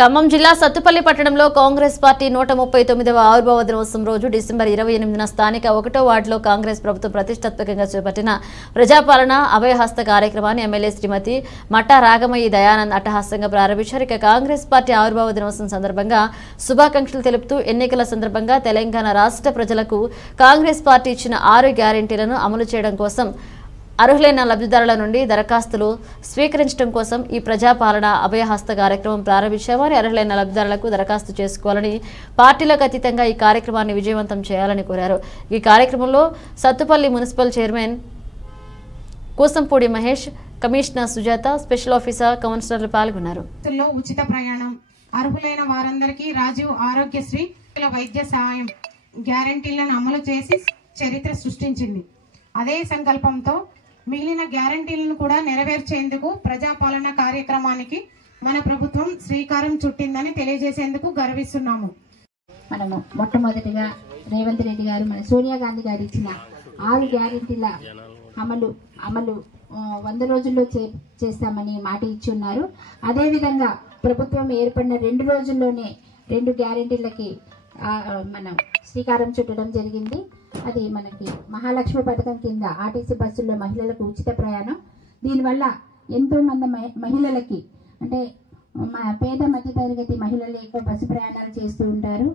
ఖమ్మం జిల్లా సత్తుపల్లి పట్టణంలో కాంగ్రెస్ పార్టీ 139వ ఆవిర్భావ దినోత్సవం రోజు డిసెంబర్ 28న స్థానిక 1వ వార్డులో కాంగ్రెస్ ప్రభుత్వం ప్రతిష్టాత్మకంగా చేపట్టిన ప్రజాపాలన అభయహస్త కార్యక్రమాన్ని ఎమ్మెల్యే శ్రీమతి మట్టా రాగమయ్యి దయానంద్ అట్టహాసంగా ప్రారంభించారు. ఇక కాంగ్రెస్ పార్టీ ఆవిర్భావ దినోత్సవం సందర్భంగా శుభాకాంక్షలు తెలుపుతూ ఎన్నికల సందర్భంగా తెలంగాణ రాష్ట్ర ప్రజలకు కాంగ్రెస్ పార్టీ ఇచ్చిన 6 గ్యారెంటీలను అమలు చేయడం కోసం అర్హులైన లబ్ధిదారుల నుండి దరఖాస్తులు స్వీకరించడం కోసం ఈ ప్రజాపాలన అభయహస్త కార్యక్రమం ప్రారంభించామని అర్హులైన లబ్ధిదారులకు దరఖాస్తు చేసుకోవాలని పార్టీలకు అతీతంగా ఈ కార్యక్రమాన్ని విజయవంతం చేయాలని కోరారు. ఈ కార్యక్రమంలో Sathupalli municipal chairman Kosampudi Mahesh, commissioner Sujatha, special officer కౌన్సిలర్లు పాల్గొన్నారు. ఉచిత ప్రయాణం, అర్హులైన వారందరికీ రాజీవ్ ఆరోగ్యశ్రీ వైద్య సహాయం గ్యారెంటీలను అమలు చేసి చరిత్ర సృష్టించింది. అదే సంకల్పంతో మిగిలిన గ్యారెంటీలను కూడా నెరవేర్చేందుకు ప్రజాపాలన కార్యక్రమానికి మన ప్రభుత్వం శ్రీకారం చుట్టిందని తెలియజేసేందుకు గర్విస్తున్నాము. మనము మొట్టమొదటిగా రేవంత్ రెడ్డి గారు మన సోనియా గాంధీ గారు ఇచ్చిన 6 గ్యారెంటీల అమలు 100 రోజుల్లో చేస్తామని మాట ఇచ్చి ఉన్నారు. అదేవిధంగా ప్రభుత్వం ఏర్పడిన 2 రోజుల్లోనే 2 గ్యారెంటీలకి మనం శ్రీకారం చుట్టడం జరిగింది. అది మనకి మహాలక్ష్మి పథకం కింద ఆర్టీసీ బస్సుల్లో మహిళలకు ఉచిత ప్రయాణం. దీనివల్ల ఎంతో మంది మహిళలకి, అంటే పేద మధ్యతరగతి మహిళలు ఎక్కువ బస్సు ప్రయాణాలు చేస్తూ ఉంటారు.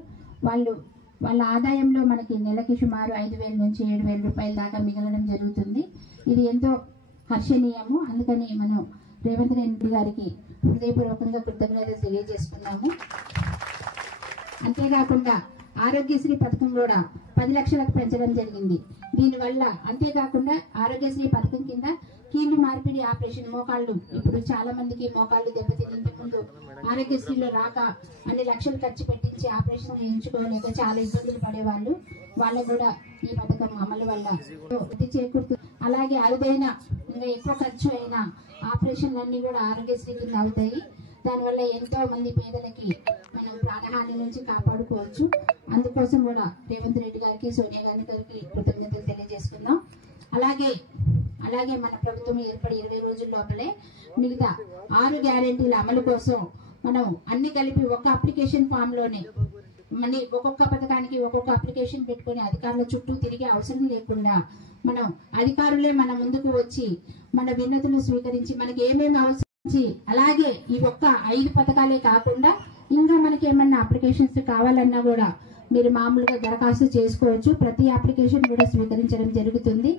వాళ్ళ ఆదాయంలో మనకి నెలకి సుమారు 5,000 నుంచి 7,000 రూపాయల దాకా మిగలడం జరుగుతుంది. ఇది ఎంతో హర్షణీయము. అందుకని మనం రేవంత్ రెడ్డి గారికి హృదయపూర్వకంగా కృతజ్ఞతలు తెలియజేస్తున్నాము. అంతేకాకుండా ఆరోగ్యశ్రీ పథకం కూడా 10 లక్షలకు పెంచడం జరిగింది. దీనివల్ల అంతేకాకుండా ఆరోగ్యశ్రీ పథకం కింద కీళ్లు మార్పిడి ఆపరేషన్, మోకాళ్ళు, ఇప్పుడు చాలా మందికి మోకాళ్ళు దెబ్బతిని ఇంతకుముందు ఆరోగ్యశ్రీలో రాక అన్ని లక్షలు ఖర్చు పెట్టించి ఆపరేషన్ చేయించుకోలేక చాలా ఇబ్బందులు పడేవాళ్ళు. వాళ్ళకు కూడా ఈ పథకం అమలు వల్ల వృద్ధి చేకూరుతుంది. అలాగే అరుదైన ఇంకా ఎక్కువ ఖర్చు అయిన ఆపరేషన్లన్నీ కూడా ఆరోగ్యశ్రీ కింద అవుతాయి. దానివల్ల ఎంతో మంది పేదలకి మనం ప్రాణహాని నుంచి కాపాడుకోవచ్చు. అందుకోసం కూడా రేవంత్ రెడ్డి గారికి, సోనియా గాంధీ గారికి కృతజ్ఞతలు తెలియజేసుకుందాం. అలాగే మన ప్రభుత్వం ఏర్పడి 20 రోజుల లోపలే మిగతా 6 గ్యారెంటీల అమలు కోసం మనం అన్ని కలిపి ఒక అప్లికేషన్ ఫామ్ లోనే మళ్ళీ ఒక్కొక్క పథకానికి ఒక్కొక్క అప్లికేషన్ పెట్టుకుని అధికారుల చుట్టూ తిరిగే అవసరం లేకుండా మనం అధికారులే మన ముందుకు వచ్చి మన వినతులు స్వీకరించి మనకి ఏమేమి అవసరం, అలాగే ఈ ఒక్క 5 పథకాలే కాకుండా ఇంకా మనకి ఏమన్నా అప్లికేషన్స్ కావాలన్నా కూడా మీరు మామూలుగా దరఖాస్తు చేసుకోవచ్చు. ప్రతి అప్లికేషన్ కూడా స్వీకరించడం జరుగుతుంది.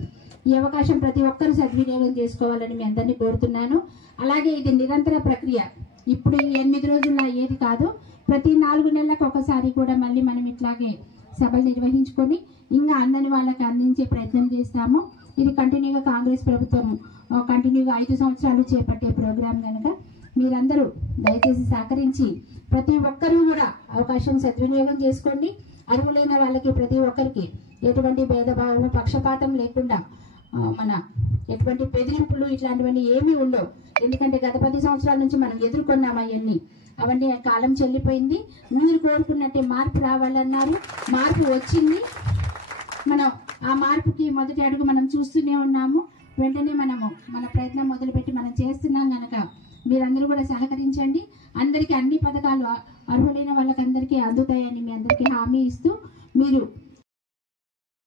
ఈ అవకాశం ప్రతి ఒక్కరు సద్వినియోగం చేసుకోవాలని మీ అందరినీ కోరుతున్నాను. అలాగే ఇది నిరంతర ప్రక్రియ. ఇప్పుడు 8 రోజుల్లో ఏది కాదు, ప్రతి 4 నెలలకు ఒకసారి కూడా మళ్ళీ మనం ఇట్లాగే సభలు నిర్వహించుకొని ఇంకా అందని వాళ్ళకి అందించే ప్రయత్నం చేస్తాము. ఇది కంటిన్యూగా కాంగ్రెస్ ప్రభుత్వం కంటిన్యూగా 5 సంవత్సరాలు చేపట్టే ప్రోగ్రాం కనుక మీరందరూ దయచేసి సహకరించి ప్రతి ఒక్కరూ కూడా అవకాశం సద్వినియోగం చేసుకోండి. అర్హులైన వాళ్ళకి ప్రతి ఒక్కరికి ఎటువంటి భేదభావము, పక్షపాతం లేకుండా మన ఎటువంటి బెదిరింపులు ఇట్లాంటివన్నీ ఏమీ ఉండవు. ఎందుకంటే గత 10 సంవత్సరాల నుంచి మనం ఎదుర్కొన్నాం అవన్నీ కాలం చెల్లిపోయింది. మీరు కోరుకున్నట్టే మార్పు రావాలన్నారు, మార్పు వచ్చింది. మనం ఆ మార్పుకి మొదటి అడుగు మనం చూస్తూనే ఉన్నాము. వెంటనే మనము మన ప్రయత్నం మొదలుపెట్టి మనం చేస్తున్నాం కనుక మీరందరూ కూడా సహకరించండి. అందరికీ అన్ని పథకాలు అర్హులైన వాళ్ళకందరికీ అందుతాయని మీ అందరికీ హామీ ఇస్తూ మీరు